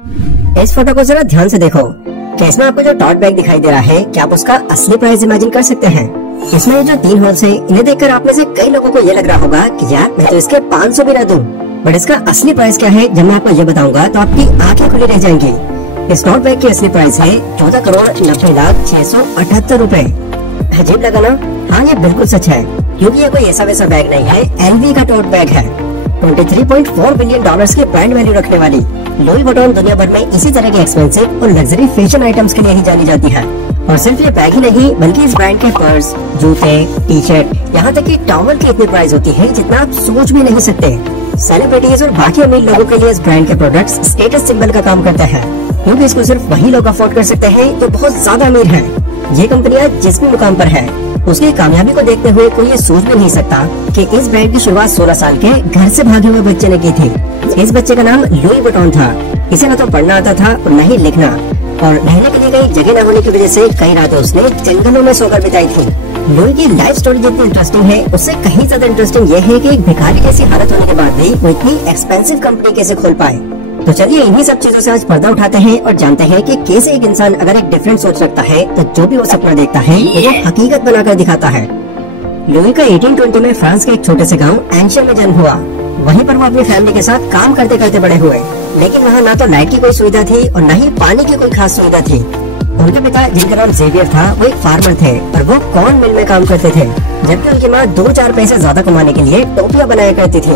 इस फोटो को जरा ध्यान से देखो। क्या इसमें आपको जो टॉट बैग दिखाई दे रहा है, क्या आप उसका असली प्राइस इमेजिन कर सकते हैं? इसमें ये जो 3 होल्स हैं, इन्हें देखकर आप में से कई लोगों को ये लग रहा होगा कि यार मैं तो इसके 500 भी ना दूं। बट इसका असली प्राइस क्या है, जब मैं आपको ये बताऊंगा तो आपकी आंखें खुली रह जाएंगी। इस टॉट बैग की असली प्राइस है 14,90,678 रुपए। अजीब लगा ना? हाँ, ये बिल्कुल सच है, क्योंकि ये कोई ऐसा वैसा बैग नहीं है, एलवी का टोट बैग है। $23.4 बिलियन की ब्रांड वैल्यू रखने वाली लुई वुइटन दुनिया भर में इसी तरह के एक्सपेंसिव और लग्जरी फैशन आइटम्स के लिए ही जानी जाती है। और सिर्फ ये बैग ही नहीं, बल्कि इस ब्रांड के पर्स, जूते, टी शर्ट, यहाँ तक कि टॉवल की इतनी प्राइस होती है जितना आप सोच भी नहीं सकते। सेलिब्रिटीज और बाकी अमीर लोगों के लिए इस ब्रांड के प्रोडक्ट्स स्टेटस सिंबल का काम करते हैं, क्योंकि इसको सिर्फ वही लोग अफोर्ड कर सकते हैं जो बहुत ज्यादा अमीर हैं। ये कंपनियां जिस भी मुकाम पर है, उसकी कामयाबी को देखते हुए कोई ये सोच भी नहीं सकता कि इस ब्रांड की शुरुआत 16 साल के घर से भागे हुए बच्चे ने की थी। इस बच्चे का नाम लुई वुइटन था। इसे न तो पढ़ना आता था और न ही लिखना, और रहने के लिए कहीं जगह न होने की वजह से कई रातें उसने जंगलों में सोकर बिताई थी। लुई की लाइफ स्टोरी जितनी इंटरेस्टिंग है, उससे कहीं ज्यादा इंटरेस्टिंग ये है कि एक भिखारी जैसी हालत होने के बाद भी वो इतनी एक्सपेंसिव कंपनी कैसे खोल पाए। तो चलिए इन्हीं सब चीजों से आज पर्दा उठाते हैं और जानते हैं कि कैसे एक इंसान अगर एक डिफरेंट सोच रखता है तो जो भी वो सपना देखता है वो हकीकत बनाकर दिखाता है। लुई का 1820 में फ्रांस के एक छोटे से गांव एंशिया में जन्म हुआ। वहीं पर वो अपनी फैमिली के साथ काम करते करते बड़े हुए, लेकिन वहाँ ना तो लाइट की कोई सुविधा थी और न ही पानी की कोई खास सुविधा थी। उनके पिता, जिनका नाम जेवियर था, वो एक फार्मर थे और वो कॉर्न मिल में काम करते थे, जबकि उनकी माँ 2-4 पैसे ज्यादा कमाने के लिए टोपियां बनाया करती थी।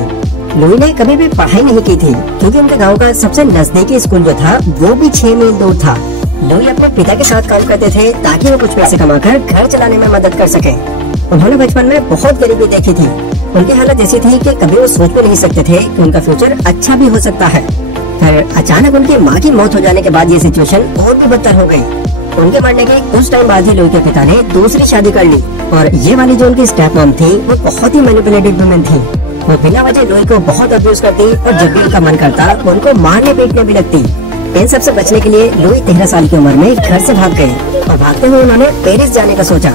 लुई ने कभी भी पढ़ाई नहीं की थी, क्योंकि उनके गांव का सबसे नजदीकी स्कूल जो था वो भी 6 मील दूर था। लुई अपने पिता के साथ काम करते थे ताकि वो कुछ पैसे कमाकर घर चलाने में मदद कर सके। उन्होंने बचपन में बहुत गरीबी देखी थी। उनकी हालत ऐसी थी कि कभी वो सोच भी नहीं सकते थे कि उनका फ्यूचर अच्छा भी हो सकता है। फिर अचानक उनकी माँ की मौत हो जाने के बाद ये सिचुएशन और भी बदतर हो गई। उनके मरने के कुछ टाइम बाद ही लुई के पिता ने दूसरी शादी कर ली, और ये वाली जो उनकी स्टेप मॉम थी वो बहुत ही मैनिपुलेटिव वुमेन थी। वो बिना वजह लुई को बहुत अब्यूज करती और जब भी उनका मन करता वो उनको मारने पीटने भी लगती। इन सब से बचने के लिए लुई 13 साल की उम्र में घर से भाग गए और भागते हुए उन्होंने पेरिस जाने का सोचा।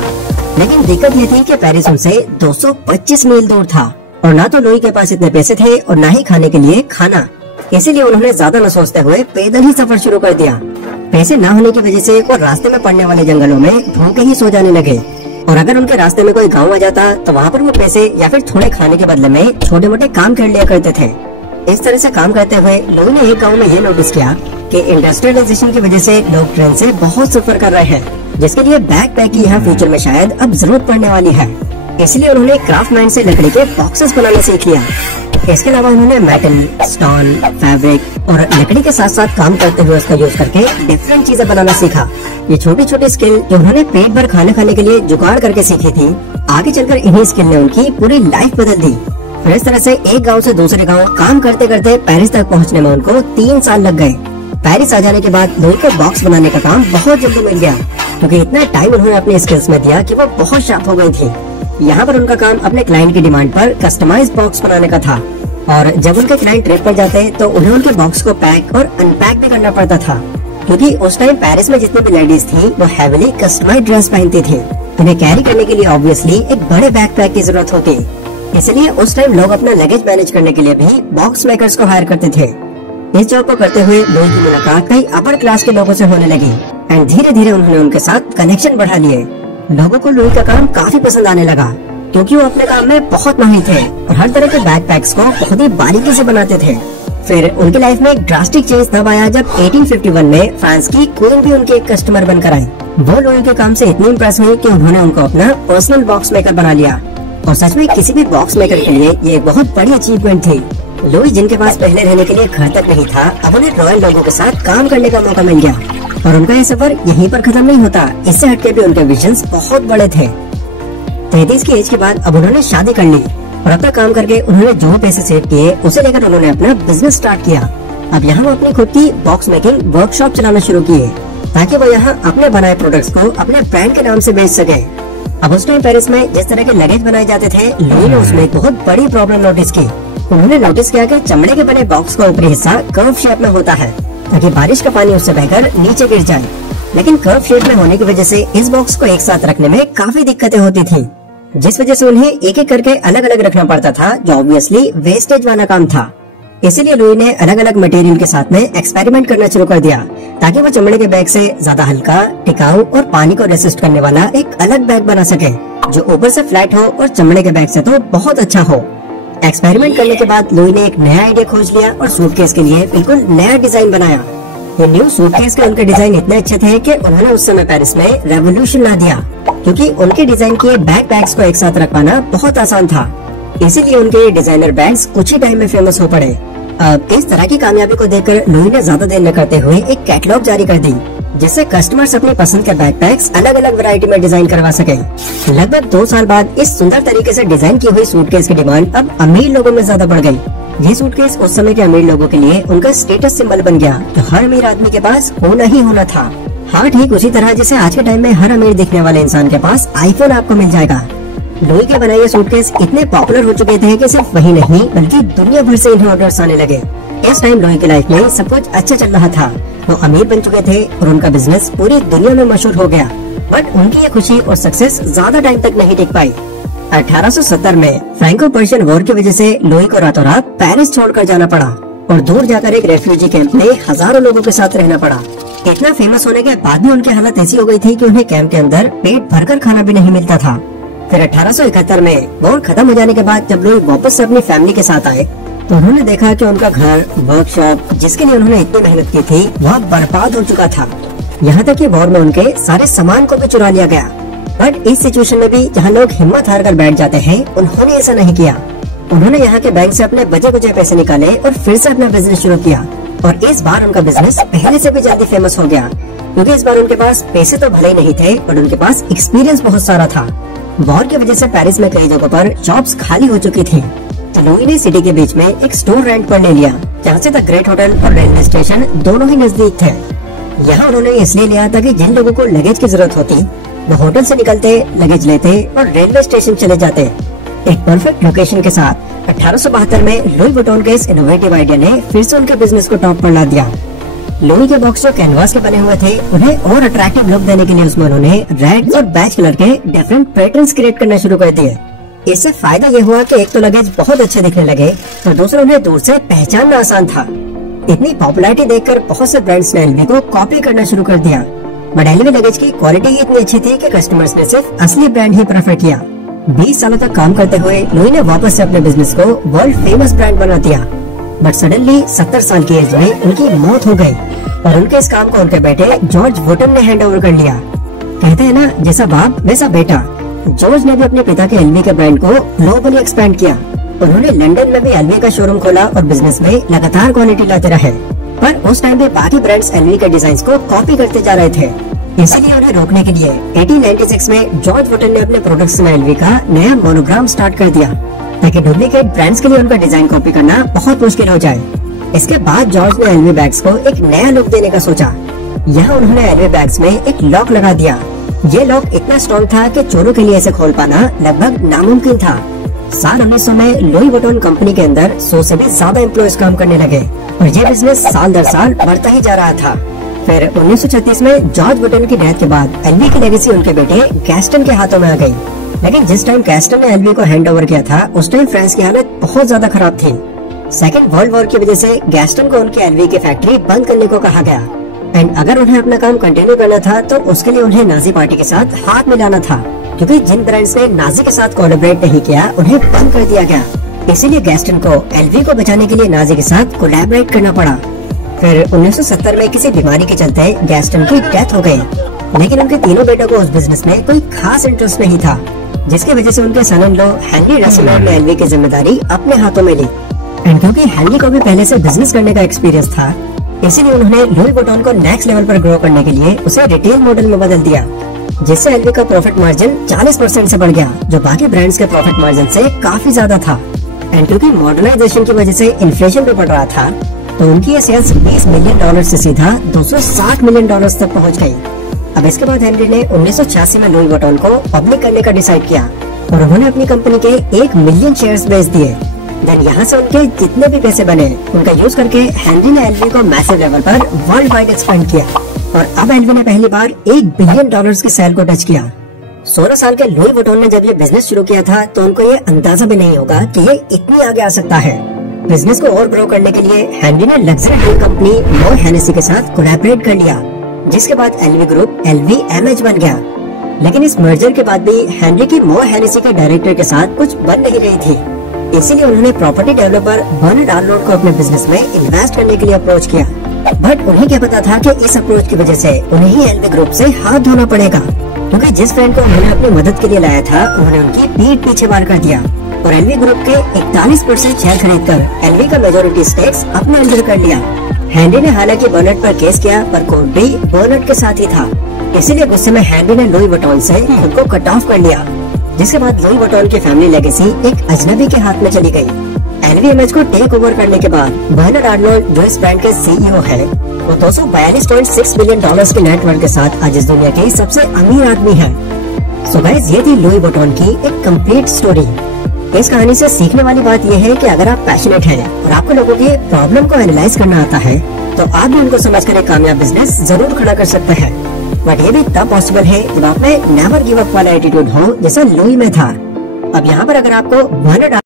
लेकिन दिक्कत ये थी कि पेरिस उनसे 225 मील दूर था, और ना तो लुई के पास इतने पैसे थे और ना ही खाने के लिए खाना। इसीलिए उन्होंने ज्यादा न सोचते हुए पैदल ही सफर शुरू कर दिया। पैसे न होने की वजह से वो रास्ते में पड़ने वाले जंगलों में भूखे ही सो जाने लगे, और अगर उनके रास्ते में कोई गांव आ जाता तो वहाँ पर वो पैसे या फिर थोड़े खाने के बदले में छोटे मोटे काम कर लिया करते थे। इस तरह से काम करते हुए लुई ने एक गांव में ये नोटिस किया कि इंडस्ट्रियलाइजेशन की वजह से लोग ट्रेन से बहुत सफर कर रहे हैं, जिसके लिए बैकपैक की यहाँ फ्यूचर में शायद अब जरूरत पड़ने वाली है। इसलिए उन्होंने क्राफ्टमैन से लकड़ी के बॉक्सेस बनाना सीख लिया। इसके अलावा उन्होंने मेटल, स्टोन, फैब्रिक और लकड़ी के साथ साथ काम करते हुए उसका यूज करके डिफरेंट चीजें बनाना सीखा। ये छोटी छोटी स्किल जो उन्होंने पेट भर खाना खाने के लिए जुगाड़ करके सीखी थी, आगे चलकर इन्हीं स्किल ने उनकी पूरी लाइफ बदल दी। फिर इस तरह से एक गांव से दूसरे गांव काम करते करते पेरिस तक पहुंचने में उनको 3 साल लग गए। पेरिस आ जाने के बाद लुई को बॉक्स बनाने का काम बहुत जल्दी मिल गया, क्योंकि इतना टाइम उन्होंने अपने स्किल्स में दिया कि वो बहुत शार्प हो गई थी। यहाँ पर उनका काम अपने क्लाइंट की डिमांड पर कस्टमाइज्ड बॉक्स बनाने का था, और जब उनके क्लाइंट ट्रिप पर जाते तो उन्हें उनके बॉक्स को पैक और अनपैक भी करना पड़ता था, क्योंकि उस टाइम पेरिस में जितनी भी लेडीज थी वो हैवीली कस्टमाइज्ड ड्रेस पहनती थी। उन्हें कैरी करने के लिए ऑब्वियसली एक बड़े बैकपैक की जरूरत होती, इसलिए उस टाइम लोग अपना लगेज मैनेज करने के लिए भी बॉक्स मेकर्स को हायर करते थे। इस जॉब को करते हुए लुई की मुलाकात कई अपर क्लास के लोगों से होने लगी, एंड धीरे धीरे उन्होंने उनके साथ कनेक्शन बढ़ा लिए। लोगों को लुई का काम काफी पसंद आने लगा, क्योंकि वो अपने काम में बहुत माहिर थे और हर तरह के बैकपैक्स को बहुत ही बारीकी से बनाते थे। फिर उनकी लाइफ में एक ड्रास्टिक चेंज तब आया जब 1851 में फ्रांस की क्वीन भी उनके एक कस्टमर बनकर आई। वो लुई के काम से इतनी इम्प्रेस हुई कि उन्होंने उनको अपना पर्सनल बॉक्स मेकर बना लिया, और सच में किसी भी बॉक्स मेकर के लिए ये एक बहुत बड़ी अचीवमेंट थी। लुई, जिनके पास पहले रहने के लिए घर तक नहीं था, अब उन्हें रॉयल लोगों के साथ काम करने का मौका मिल गया, और उनका ये सफर यहीं पर खत्म नहीं होता। इससे हटके भी उनके विजन्स बहुत बड़े थे। 33 की एज के बाद अब उन्होंने शादी कर ली, और अब तक काम करके उन्होंने जो पैसे सेव किए उसे लेकर उन्होंने अपना बिजनेस स्टार्ट किया। अब यहाँ वो अपनी खुद की बॉक्स मेकिंग वर्कशॉप चलाना शुरू किए, ताकि वो यहाँ अपने बनाए प्रोडक्ट्स को अपने ब्रांड के नाम से बेच सके। अब उस टाइम पेरिस में जिस तरह के लगेज बनाए जाते थे, लुई ने उसमें एक बहुत बड़ी प्रॉब्लम नोटिस की। उन्होंने नोटिस किया कि चमड़े के बने बॉक्स का ऊपरी हिस्सा कर्व शेप में होता है, ताकि बारिश का पानी उससे बहकर नीचे गिर जाए। लेकिन कर्व शेप में होने की वजह से इस बॉक्स को एक साथ रखने में काफी दिक्कतें होती थी, जिस वजह से उन्हें एक एक करके अलग अलग रखना पड़ता था, जो ऑब्वियसली वेस्टेज वाला काम था। इसीलिए लुई ने अलग अलग मटेरियल के साथ में एक्सपेरिमेंट करना शुरू कर दिया ताकि वो चमड़े के बैग से ज्यादा हल्का, टिकाऊ और पानी को रेसिस्ट करने वाला एक अलग बैग बना सके जो ऊपर से फ्लैट हो और चमड़े के बैग से तो बहुत अच्छा हो। एक्सपेरिमेंट करने के बाद लुई ने एक नया आइडिया खोज लिया और सूटकेस के लिए बिल्कुल नया डिजाइन बनाया। ये न्यू सूटकेस के उनके डिजाइन इतने अच्छे थे कि उन्होंने उस समय पेरिस में रेवोल्यूशन ला दिया, क्योंकि उनके डिजाइन किए बैग्स को एक साथ रख पाना बहुत आसान था। इसीलिए उनके डिजाइनर बैग्स कुछ ही टाइम में फेमस हो पड़े। अब इस तरह की कामयाबी को देखकर लुई ने ज्यादा देर न करते हुए एक कैटलॉग जारी कर दी, जिससे कस्टमर्स अपनी पसंद के बैकपैक्स अलग अलग वैरायटी में डिजाइन करवा सके। लगभग 2 साल बाद इस सुंदर तरीके से डिजाइन की हुई सूटकेस की डिमांड अब अमीर लोगों में ज्यादा बढ़ गई। ये सूटकेस उस समय के अमीर लोगों के लिए उनका स्टेटस सिंबल बन गया, जो हर अमीर आदमी के पास होना ही होना था। हाँ, ठीक उसी तरह जैसे आज के टाइम में हर अमीर दिखने वाले इंसान के पास आईफोन आपको मिल जाएगा। लुई के बनाए सूटकेस इतने पॉपुलर हो चुके थे कि सिर्फ वही नहीं बल्कि दुनिया भर से इन्हें ऑर्डर्स आने लगे। इस टाइम लुई की लाइफ में सब कुछ अच्छा चल रहा था। वो अमीर बन चुके थे और उनका बिजनेस पूरी दुनिया में मशहूर हो गया। बट उनकी ये खुशी और सक्सेस ज्यादा टाइम तक नहीं टिक पाई। 1870 में फ्रैंको पर्शियन वॉर की वजह से लुई को रातों रात पेरिस छोड़कर जाना पड़ा और दूर जाकर एक रेफ्यूजी कैंप में हजारों लोगों के साथ रहना पड़ा। इतना फेमस होने के बाद भी उनकी हालत ऐसी हो गई थी कि उन्हें कैंप के अंदर पेट भरकर खाना भी नहीं मिलता था। फिर 1871 में वॉर खत्म हो जाने के बाद जब लुई वापस से अपनी फैमिली के साथ आए तो उन्होंने देखा कि उनका घर, वर्कशॉप, जिसके लिए उन्होंने इतनी मेहनत की थी, वह बर्बाद हो चुका था। यहाँ तक कि वॉर में उनके सारे सामान को भी चुरा लिया गया। बट इस सिचुएशन में भी जहाँ लोग हिम्मत हार कर बैठ जाते हैं, उन्होंने ऐसा नहीं किया। उन्होंने यहाँ के बैंक से अपने बचे कुचे पैसे निकाले और फिर से अपना बिजनेस शुरू किया। और इस बार उनका बिजनेस पहले से भी जल्दी फेमस हो गया, क्योंकि इस बार उनके पास पैसे तो भले ही नहीं थे, बट उनके पास एक्सपीरियंस बहुत सारा था। वॉर की वजह से पेरिस में कई जगहों पर जॉब्स खाली हो चुकी थी, तो लुई ने सिटी के बीच में एक स्टोर रेंट पर ले लिया, जहाँ से द ग्रेट होटल और रेलवे स्टेशन दोनों ही नजदीक थे। यहाँ उन्होंने इसलिए लिया ताकि जिन लोगों को लगेज की जरूरत होती वो होटल से निकलते, लगेज लेते और रेलवे स्टेशन चले जाते। एक परफेक्ट लोकेशन के साथ 1872 में लुई वुइटन के इस इनोवेटिव आइडिया ने फिर से उनके बिजनेस को टॉप पर ला दिया। लुई के बॉक्स जो कैनवास के बने हुए थे, उन्हें और अट्रैक्टिव लुक देने के लिए उसमें उन्होंने रेड और बेज कलर के डिफरेंट पैटर्न्स क्रिएट करना शुरू कर दिए। इससे फायदा ये हुआ कि एक तो लगेज बहुत अच्छे दिखने लगे और दूसरा उन्हें दूर से पहचानना आसान था। इतनी पॉपुलैरिटी देखकर बहुत से ब्रांड्स ने एलवी को कॉपी करना शुरू कर दिया। बट एलवी लगेज की क्वालिटी ही इतनी अच्छी थी कि कस्टमर्स ने सिर्फ असली ब्रांड ही प्रेफर किया। 20 सालों तक काम करते हुए लुई ने वापस से अपने बिजनेस को वर्ल्ड फेमस ब्रांड बना दिया। बट सडनली 70 साल की एज में उनकी मौत हो गई और उनके इस काम को उनके बेटे जॉर्ज वुइटन ने हैंड ओवर कर लिया। कहते हैं ना, जैसा बाप वैसा बेटा। जॉर्ज ने भी अपने पिता के एलवी के ब्रांड को ग्लोबली एक्सपेंड किया। उन्होंने लंदन में भी एलवी का शोरूम खोला और बिजनेस में लगातार क्वालिटी लाते रहे। पर उस टाइम पे बाकी ब्रांड्स एलवी के डिजाइन्स को कॉपी करते जा रहे थे। इसीलिए उन्हें रोकने के लिए 1896 में जॉर्ज वुइटन ने अपने प्रोडक्ट्स में एलवी का नया मोनोग्राम स्टार्ट कर दिया, ताकि डुप्लीकेट ब्रांड्स के लिए उनका डिजाइन कॉपी करना बहुत मुश्किल हो जाए। इसके बाद जॉर्ज ने एलवी बैग्स को एक नया लुक देने का सोचा। यहाँ उन्होंने एलवी बैग्स में एक लॉक लगा दिया। ये लॉक इतना स्ट्रॉन्ग था कि चोरों के लिए इसे खोल पाना लगभग नामुमकिन था। साल 1900 में लुई वुइटन कंपनी के अंदर 100 से भी ज्यादा एम्प्लॉयज काम करने लगे और ये बिजनेस साल दर साल बढ़ता ही जा रहा था। फिर 1936 में जॉर्ज वुइटन की डेथ के बाद एलवी की लेगेसी उनके बेटे गैस्टन के हाथों में आ गई। लेकिन जिस टाइम गैस्टन ने एलवी को हैंड ओवर किया था, उस टाइम फ्रांस की हालत बहुत ज्यादा खराब थी। सेकेंड वर्ल्ड वॉर की वजह से गैस्टन को उनकी एलवी की फैक्ट्री बंद करने को कहा गया। एंड अगर उन्हें अपना काम कंटिन्यू करना था तो उसके लिए उन्हें नाजी पार्टी के साथ हाथ मिलाना था, क्योंकि जिन ब्रांड्स ने नाजी के साथ कोलैबोरेट नहीं किया उन्हें बंद कर दिया गया। इसीलिए गैस्टन को एलवी को बचाने के लिए नाजी के साथ कोलैबोरेट करना पड़ा। फिर 1970 में किसी बीमारी के चलते गैस्टन की डेथ हो गई, लेकिन उनके तीनों बेटों को उस बिजनेस में कोई खास इंटरेस्ट नहीं था, जिसकी वजह से उनके सन इन लॉ हेनरी रसेलर ने एलवी की जिम्मेदारी अपने हाथों में ली। एंड क्योंकि हेनरी को भी पहले से बिजनेस करने का एक्सपीरियंस था, इसीलिए उन्होंने लुई वुइटन को नेक्स्ट लेवल पर ग्रो करने के लिए उसे रिटेल मॉडल में बदल दिया, जिससे एलवी का प्रॉफिट मार्जिन 40% से बढ़ गया, जो बाकी ब्रांड्स के प्रॉफिट मार्जिन से काफी ज्यादा था। एंड क्योंकि मॉडर्नाइजेशन की वजह से इन्फ्लेशन भी बढ़ रहा था, तो उनकी ये सेल्स $20 मिलियन से सीधा $260 मिलियन तक पहुंच गई। अब इसके बाद हेनरी ने 1986 में लुई वुइटन को पब्लिक करने का डिसाइड किया और उन्होंने अपनी कंपनी के 1 मिलियन शेयर्स बेच दिए। देन यहाँ से उनके जितने भी पैसे बने उनका यूज करके हेनरी ने एलवी को मैसिव लेवल पर वर्ल्ड वाइड एक्सपेंड किया और अब एलवी ने पहली बार $1 बिलियन की सेल को टच किया। 16 साल के लुई वुइटन ने जब ये बिजनेस शुरू किया था तो उनको ये अंदाजा भी नहीं होगा कि ये इतनी आगे आ सकता है। बिजनेस को और ग्रो करने के लिए हेनरी ने लग्जरी ड्रिंक कंपनी मो हेनेसी के साथ कोलैबोरेट कर लिया, जिसके बाद एलवी ग्रुप LVMH बन गया। लेकिन इस मर्जर के बाद भी हेनरी की मो हेनेसी के डायरेक्टर के साथ कुछ बन नहीं रही थी। इसीलिए उन्होंने प्रॉपर्टी डेवलपर बर्नार्ड आर्नोल्ड को अपने बिजनेस में इन्वेस्ट करने के लिए अप्रोच किया। बट उन्हें क्या पता था कि इस अप्रोच की वजह से उन्हें ही एलवी ग्रुप से हाथ धोना पड़ेगा, क्योंकि जिस फ्रेंड को उन्होंने अपनी मदद के लिए लाया था उन्होंने उनकी पीठ पीछे वार कर दिया और एलवी ग्रुप के 41% शेयर खरीदकर एलवी का मेजोरिटी स्टेक्स अपने अंडर कर लिया। हेनरी ने हालांकि बर्नार्ड पर केस किया, पर कोर्ट भी बर्नार्ड के साथ ही था। इसीलिए गुस्से में हेनरी ने लुई वुइटन से खुद को कट ऑफ कर लिया, जिसके बाद लुई वुइटन की फैमिली लेगेसी एक अजनबी के हाथ में चली गई। LVMH को टेक ओवर करने के बाद बर्नार्ड आर्नोल्ड, जो इस ब्रांड के CEO है, वो $242.6 बिलियन के नेटवर्क के साथ आज इस दुनिया के सबसे अमीर आदमी है। सो गाइस, ये थी लुई वुइटन की एक कंप्लीट स्टोरी। इस कहानी से सीखने वाली बात यह है कि अगर आप पैशनेट हैं और आपको लोगों की प्रॉब्लम को एनालाइज करना आता है, तो आप भी उनको समझकर एक कामयाब बिजनेस जरूर खड़ा कर सकते हैं। बट ये भी तब पॉसिबल है जब आप में नेवर गिव अप वाला एटीट्यूड हो, जैसा लुई में था। अब यहाँ पर अगर आपको बर्नार्ड